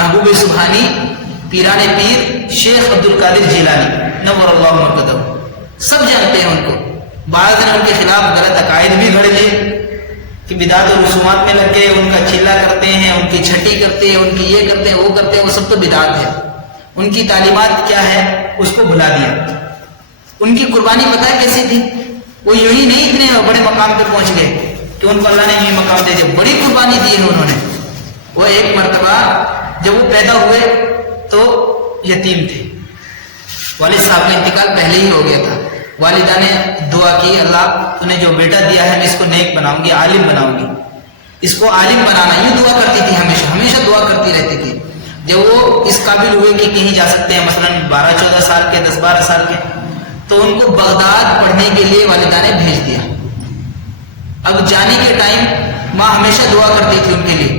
محبوب سبحانی پیران پیر شیخ عبد القادر جیلانی نور اللہ مرکزہ، سب جانتے ہیں ان کو۔ بعض نے ان کے خلاف غلط عقائد بھی گھڑ لیے کہ بدعت و رسومات میں لگ گئے، ان کا چلا کرتے ہیں، ان کی چھٹی کرتے ہیں، ان کی یہ کرتے ہیں وہ کرتے ہیں، وہ سب تو بدعت ہے۔ ان کی تعلیمات کیا ہے اس کو بھلا دیا۔ ان کی قربانی پتہ ہے کیسی تھی؟ وہ یوں ہی نہیں اتنے بڑے مقام پہ پہنچ گئے کہ ان کو اللہ نے یہ مقام دے دیا، بڑی قربانی دی ہے انہوں نے۔ وہ ایک مرتبہ جب وہ پیدا ہوئے تو یتیم تھے، والد صاحب کا انتقال پہلے ہی ہو گیا تھا۔ والدہ نے دعا کی، اللہ تو نے جو بیٹا دیا ہے میں اس کو نیک بناؤں گی، عالم بناؤں گی، اس کو عالم بنانا، یہ دعا کرتی تھی، ہمیشہ دعا کرتی رہتی تھی۔ جب وہ اس قابل ہوئے کہ کہیں جا سکتے ہیں، مثلا 12-14 سال کے، 10-12 سال کے، تو ان کو بغداد پڑھنے کے لیے والدہ نے بھیج دیا۔ اب جانے کے ٹائم ماں ہمیشہ دعا کرتی تھی ان کے لیے،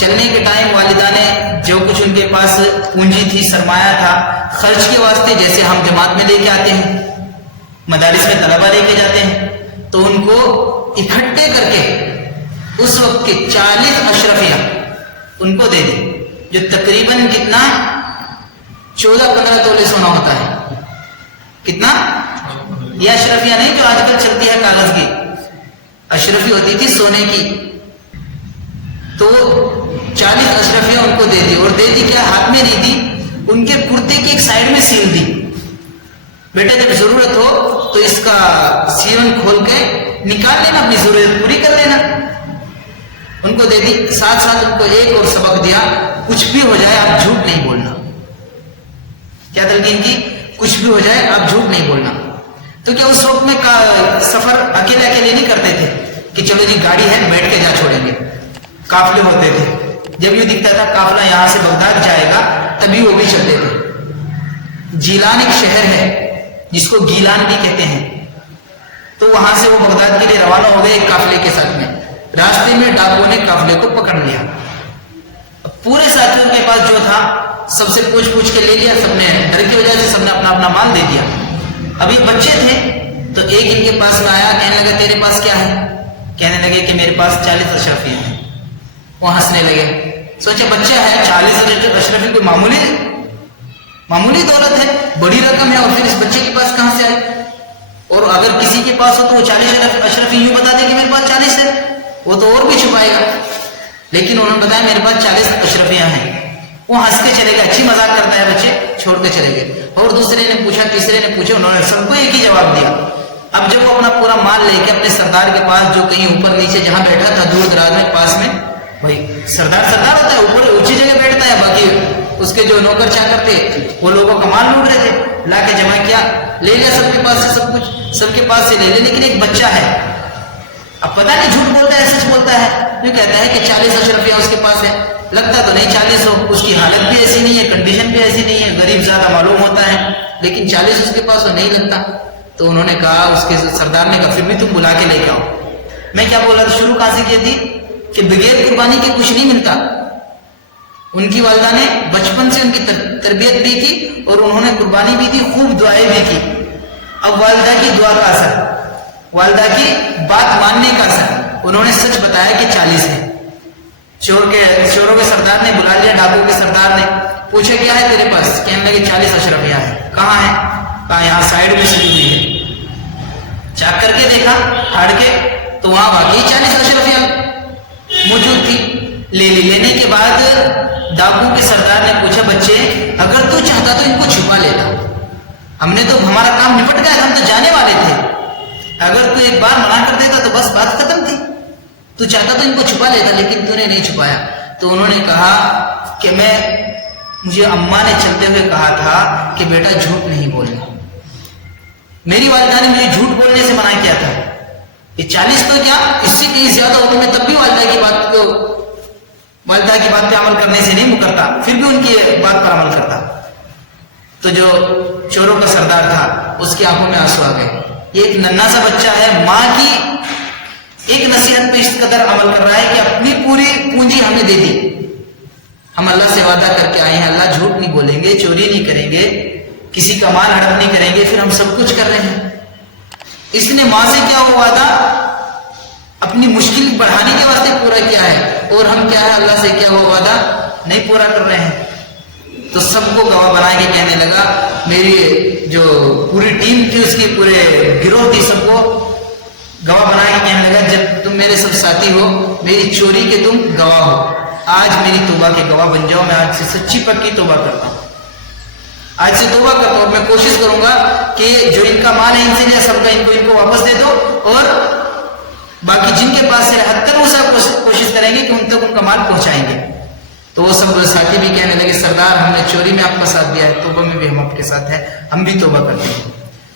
چلنے کے ٹائم والدہ نے جو کچھ ان کے پاس پونجی تھی، سرمایہ تھا، خرچ کے واسطے جیسے ہم جماعت میں لے کے آتے ہیں، مدارس میں طلبہ لے کے جاتے ہیں، تو ان کو اکٹھے کر کے اس وقت کے 40 اشرفیہ ان کو دے دی، جو تقریباً کتنا 14-15 تولے سونا ہوتا ہے۔ کتنا؟ یہ اشرفیہ نہیں جو آج کل چلتی ہے کاغذ کی، اشرفی ہوتی تھی سونے کی۔ تو 40 اشرفیہ ان کو دے دی، اور دے دی کیا، ہاتھ میں نہیں دی، ان کے کرتے کی ایک سائڈ میں سیل دی، بیٹا جب ضرورت ہو تو اس کا سیون کھول کے نکال لینا، اپنی ضرورت پوری کر لینا۔ ان کو دے دی، ساتھ ساتھ ان کو ایک اور سبق دیا، کچھ بھی ہو جائے آپ جھوٹ نہیں بولنا۔ کیا تلقین کی؟ کچھ بھی ہو جائے آپ جھوٹ نہیں بولنا۔ تو کیا اس وقت میں سفر اکیلے نہیں کرتے تھے کہ چلو جی گاڑی ہے بیٹھ کے جا چھوڑیں گے، قافلے ہوتے تھے۔ جب یہ دکھتا تھا قافلہ یہاں سے بغداد جائے گا تبھی وہ بھی چلتے تھے۔ جیلان ایک شہر ہے جس کو گیلان بھی کہتے ہیں، تو وہاں سے وہ بغداد کے لیے روانہ ہو گئے ایک قافلے کے ساتھ میں۔ راستے میں ڈاکوؤں نے قافلے کو پکڑ لیا، پورے ساتھیوں کے پاس جو تھا سب سے پوچھ کے لے لیا، سب نے ڈر کی وجہ سے سب نے اپنا اپنا مال دے دیا۔ ابھی بچے تھے تو ایک ان کے پاس میں آیا، کہنے لگا تیرے پاس کیا ہے؟ کہنے لگے کہ میرے پاس 40 اشرفیاں ہیں۔ وہ ہنسنے لگے، سوچا بچہ ہے، 40 اشرفی کوئی معمولی دولت ہے، بڑی رقم ہے، اور پھر اس بچے کے پاس کہاں سے آئے؟ اور اگر کسی کے پاس ہو تو وہ 40 اشرفی یوں بتا دے کہ میرے پاس 40 ہے، وہ تو اور بھی چھپائے گا۔ لیکن انہوں نے بتایا میرے پاس 40 اشرفیاں ہیں۔ وہ ہنس کے چلے گئے، اچھی مذاق کرتا ہے بچے، چھوڑ کے چلے گئے۔ اور دوسرے نے پوچھا، تیسرے نے پوچھا، انہوں نے سب کو ایک ہی جواب دیا۔ اب جب وہ اپنا پورا مال لے کے اپنے سردار کے پاس، جو کہیں اوپر نیچے جہاں بیٹھا تھا دور دراز میں پاس میں، بھائی سردار ہوتا ہے، اوپر اونچی جگہ بیٹھتا ہے، باقی اس کے جو نوکر چاکر تھے وہ لوگوں کا مال لوٹ رہے تھے، لا کے جمع کیا، لے لیا سب کے پاس سے، سب کچھ سب کے پاس سے لے لیا۔ لیکن ایک بچہ ہے، اب پتہ نہیں جھوٹ بولتا ہے سچ بولتا ہے، جو کہتا ہے کہ 40 اشرفیہ اس کے پاس ہے، لگتا تو نہیں 40 ہو، اس کی حالت بھی ایسی نہیں ہے، کنڈیشن بھی ایسی نہیں ہے، غریب زیادہ معلوم ہوتا ہے، لیکن 40 اس کے پاس ہو نہیں لگتا۔ تو انہوں نے کہا، اس کے سردار نے کہا پھر بھی تم بلا کے لے کے آؤ۔ میں کیا بولا تھا شروع کہاں سے کی تھی کہ بغیر قربانی کے کچھ نہیں ملتا۔ ان کی والدہ نے بچپن سے ان کی تربیت بھی کی اور انہوں نے قربانی بھی دی، خوب دعائیں بھی کی۔ اب والدہ کی دعا کا اثر، والدہ کی بات ماننے کا اثر، انہوں نے سچ بتایا کہ 40 ہے۔ چوروں کے سردار نے بلا لیا، ڈاکو کے سردار نے پوچھا کیا ہے تیرے پاس؟ کہنے لگے 40 اشرفیاں ہیں۔ کہاں ہے؟ کہا یہاں سائڈ میں سلی ہوئی ہے۔ چاک کر کے دیکھا ہاڑ کے تو وہاں واقعی 40 اشرفیاں موجود تھی۔ لینے کے بعد ڈاکو کے سردار نے پوچھا بچے اگر تو چاہتا تو ان کو چھپا لیتا، ہم نے تو ہمارا کام نپٹ گیا، ہم تو جانے والے تھے، اگر تو ایک بار منع کر دیتا تو بس بات ختم تھی، تو چاہتا تو ان کو چھپا لیتا، لیکن تو نے نہیں چھپایا۔ تو انہوں نے کہا کہ مجھے اماں نے چلتے ہوئے کہا تھا کہ بیٹا جھوٹ نہیں بولنا، میری والدہ نے مجھے جھوٹ بولنے سے منع کیا تھا۔ یہ 40 تو کیا اس سے کہیں زیادہ ہوتا، میں تب بھی والدہ کی بات پہ عمل کرنے سے نہیں مکرتا، پھر بھی ان کی بات پر عمل کرتا۔ تو جو چوروں کا سردار تھا اس کی آنکھوں میں آنسو آ گئے۔ یہ ایک ننھا سا بچہ ہے، ماں کی ایک نصیحت پہ اس قدر عمل کر رہا ہے کہ اپنی پوری پونجی ہمیں دے دی، ہم اللہ سے وعدہ کر کے آئے ہیں، اللہ جھوٹ نہیں بولیں گے، چوری نہیں کریں گے، کسی کا مال ہڑپ نہیں کریں گے، پھر ہم سب کچھ کر رہے ہیں۔ اس نے ماں سے کیا وہ وعدہ اپنی مشکل بڑھانے کے واسطے پورا کیا ہے، اور ہم کیا ہے اللہ سے کیا وہ وعدہ نہیں پورا کر رہے ہیں. تو سب کو گواہ بنا کے کہنے لگا, میری جو پوری ٹیم تھی اس کی پورے گروہ تھی, سب کو گواہ بنا کے کہنے لگا جب تم میرے سب ساتھی ہو, میری چوری کے تم گواہ ہو, آج میری توبہ کے گواہ بن جاؤ. میں آج سے سچی پکی توبہ کرتا ہوں, آج سے توبہ کرتا ہوں, اور میں کوشش کروں گا کہ جو ان کا مال ہے ان سے لیا سب کا ان کو واپس دے دو, اور باقی جن کے پاس سے حد تک وہ سب کوشش کریں گے کہ ان تک ان کا مال پہنچائیں گے. تو وہ سب ساتھی بھی کہنے لگے سردار ہم نے چوری میں آپ کا ساتھ دیا ہے, توبہ میں بھی ہم آپ کے ساتھ ہیں, ہم بھی توبہ کرتے ہیں.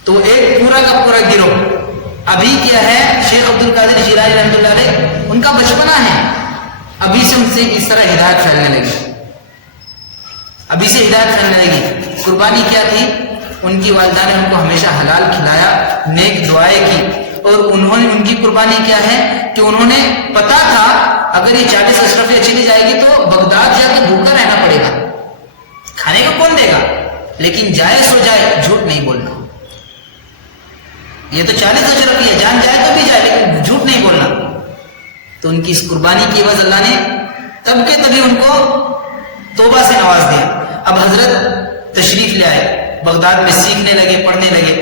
تو ایک پورا کا پورا گروہ ابھی کیا ہے, شیخ عبد القادر جیلانی رحمۃ اللہ علیہ ان کا بچپنا ہے, ابھی سے ان سے اس طرح ہدایت پھیلنے لگی, ابھی سے ہدایت پھیلنے لگی. قربانی کیا تھی, ان کی والدہ نے ان کو ہمیشہ حلال کھلایا, نیک دعائیں کی, اور ان کی قربانی کیا ہے کہ انہوں نے پتا تھا اگر یہ 40 اشرفیہ چلی جائے گی تو بغداد جا کے بھوکا رہنا پڑے گا, کھانے کو کون دے گا, لیکن جائے سو جائے, جھوٹ نہیں بولنا. یہ تو 40 اشرفیہ جان جائے تو بھی جائے, لیکن جھوٹ نہیں بولنا. تو ان کی اس قربانی کی عوض اللہ نے تب کے تبھی ان کو توبہ سے نواز دیا. اب حضرت تشریف لے آئے, بغداد میں سیکھنے لگے, پڑھنے لگے.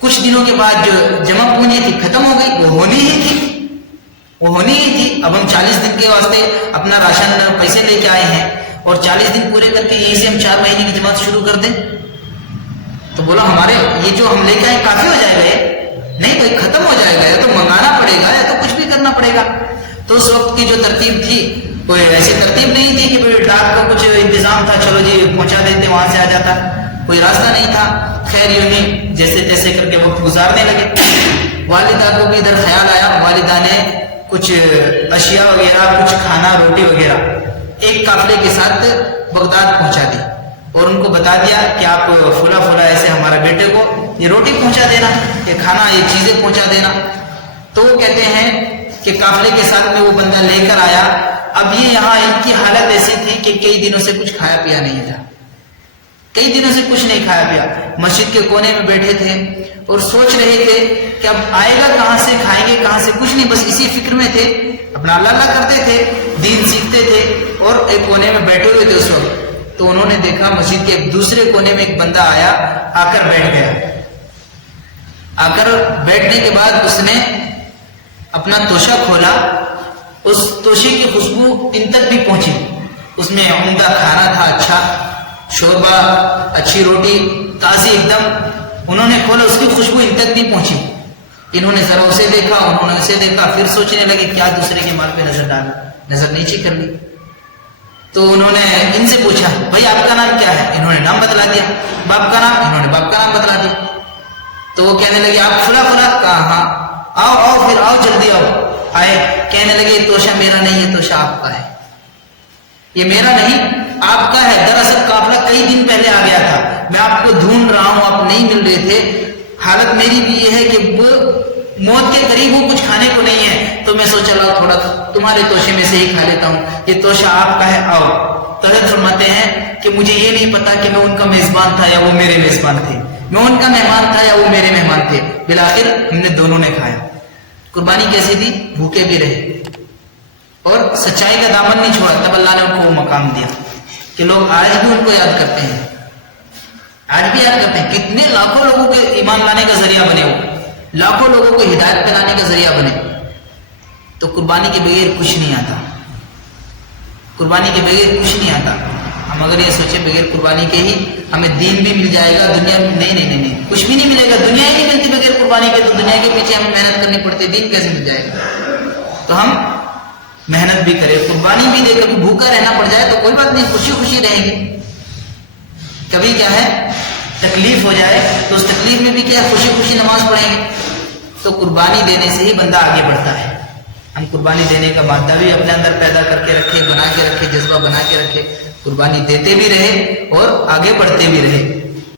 کچھ دنوں کے بعد جو جمع پونجی تھی ختم ہو گئی, وہ ہونی ہی تھی. اب ہم 40 دن کے واسطے اپنا راشن پیسے لے کے آئے ہیں, اور 40 دن پورے کر کے یہیں سے ہم 4 مہینے کی جماعت شروع کر دیں. تو بولا ہمارے یہ جو ہم لے کے آئے کافی ہو جائے گا, نہیں بھائی ختم ہو جائے گا, یا تو منگانا پڑے گا یا تو کچھ بھی کرنا پڑے گا. تو اس وقت کی جو ترتیب تھی کوئی ایسی ترتیب نہیں تھی کہ ڈاک کا کچھ انتظام تھا, چلو جی پہنچا دیتے وہاں سے آ جاتا, کوئی راستہ نہیں تھا. خیر یوں ہی جیسے تیسے کر کے وقت گزارنے لگے. والدہ کو بھی ادھر خیال آیا, والدہ نے کچھ اشیاء وغیرہ, کچھ کھانا روٹی وغیرہ ایک قافلے کے ساتھ بغداد پہنچا دی, اور ان کو بتا دیا کہ آپ فلا ایسے ہمارے بیٹے کو یہ روٹی پہنچا دینا, یہ کھانا, یہ چیزیں پہنچا دینا. تو وہ کہتے ہیں کہ قافلے کے ساتھ میں وہ بندہ لے کر آیا. اب یہ یہاں ان کی حالت ایسی تھی کہ کئی دنوں سے کچھ کھایا پیا نہیں تھا, کئی دنوں سے کچھ نہیں کھایا پیا. مسجد کے کونے میں بیٹھے تھے اور سوچ رہے تھے کہ اب آئے گا کہاں سے, کھائیں گے کہاں سے, کچھ نہیں, بس اسی فکر میں تھے. اپنا اللہ کرتے تھے, دین سیکھتے تھے, اور ایک کونے میں بیٹھے ہوئے تھے اس وقت. تو انہوں نے دیکھا مسجد کے ایک دوسرے کونے میں ایک بندہ آیا, آ کر بیٹھ گیا. آ کر بیٹھنے کے بعد اس نے اپنا توشہ کھولا, اس توشے کی خوشبو ان تک بھی پہنچی. اس میں عمدہ کھانا تھا, اچھا شوربہ, اچھی روٹی, تازی ایک دم. انہوں نے کھولا, اس کی خوشبو ان تک بھی پہنچی. انہوں نے ذرا اسے دیکھا, انہوں نے اسے دیکھا, پھر سوچنے لگے کیا دوسرے کے مال پہ نظر ڈالا, نظر نیچی کر لی. تو انہوں نے ان سے پوچھا بھائی آپ کا نام کیا ہے, انہوں نے نام بتلا دیا. باپ کا نام, انہوں نے باپ کا نام بتلا دیا. تو وہ کہنے لگے آپ فلا کہا, ہاں آؤ پھر آؤ جلدی آؤ. آئے, کہنے لگے یہ توشہ میرا نہیں ہے, توشہ آپ کا ہے. یہ میرا نہیں آپ کا ہے. دراصل قافلہ کئی دن پہلے آ گیا تھا, میں آپ کو ڈھونڈ رہا ہوں, آپ نہیں مل رہے تھے. حالت میری بھی یہ ہے کہ موت کے قریب ہوں, کچھ کھانے کو نہیں ہے, تو میں سوچا لاؤ تھوڑا تمہارے توشے میں سے ہی کھا لیتا ہوں. یہ توشہ آپ کا ہے, آؤ. تو حضرت فرماتے ہیں کہ مجھے یہ نہیں پتا کہ میں ان کا میزبان تھا یا وہ میرے میزبان تھے, میں ان کا مہمان تھا یا وہ میرے مہمان تھے. بالآخر ہم نے دونوں نے کھایا. قربانی کیسی تھی, بھوکے بھی رہے اور سچائی کا دامن نہیں چھوڑا. تب اللہ نے ان کو وہ مقام دیا کہ لوگ آج بھی ان کو یاد کرتے ہیں, آج بھی یاد کرتے ہیں. کتنے لاکھوں لوگوں کے ایمان لانے کا ذریعہ بنے, وہ لاکھوں لوگوں کو ہدایت پہ لانے کا ذریعہ بنے. تو قربانی کے بغیر کچھ نہیں آتا, قربانی کے بغیر کچھ نہیں آتا. ہم اگر یہ سوچیں بغیر قربانی کے ہی ہمیں دین بھی مل جائے گا, دنیا نہیں, کچھ بھی نہیں ملے گا. دنیا ہی نہیں ملتی بغیر قربانی کے, تو دنیا کے پیچھے ہمیں محنت کرنی پڑتی, دین کیسے مل جائے گا. تو ہم محنت بھی کریں, قربانی بھی دے. کبھی بھوکا رہنا پڑ جائے تو کوئی بات نہیں, خوشی رہیں گے. کبھی کیا ہے تکلیف ہو جائے تو اس تکلیف میں بھی کیا خوشی نماز پڑھیں گے. تو قربانی دینے سے ہی بندہ آگے بڑھتا ہے. ہم قربانی دینے کا مادہ بھی اپنے اندر پیدا کر کے رکھے, بنا کے رکھے, جذبہ بنا کے رکھے, قربانی دیتے بھی رہے اور آگے بڑھتے بھی رہے.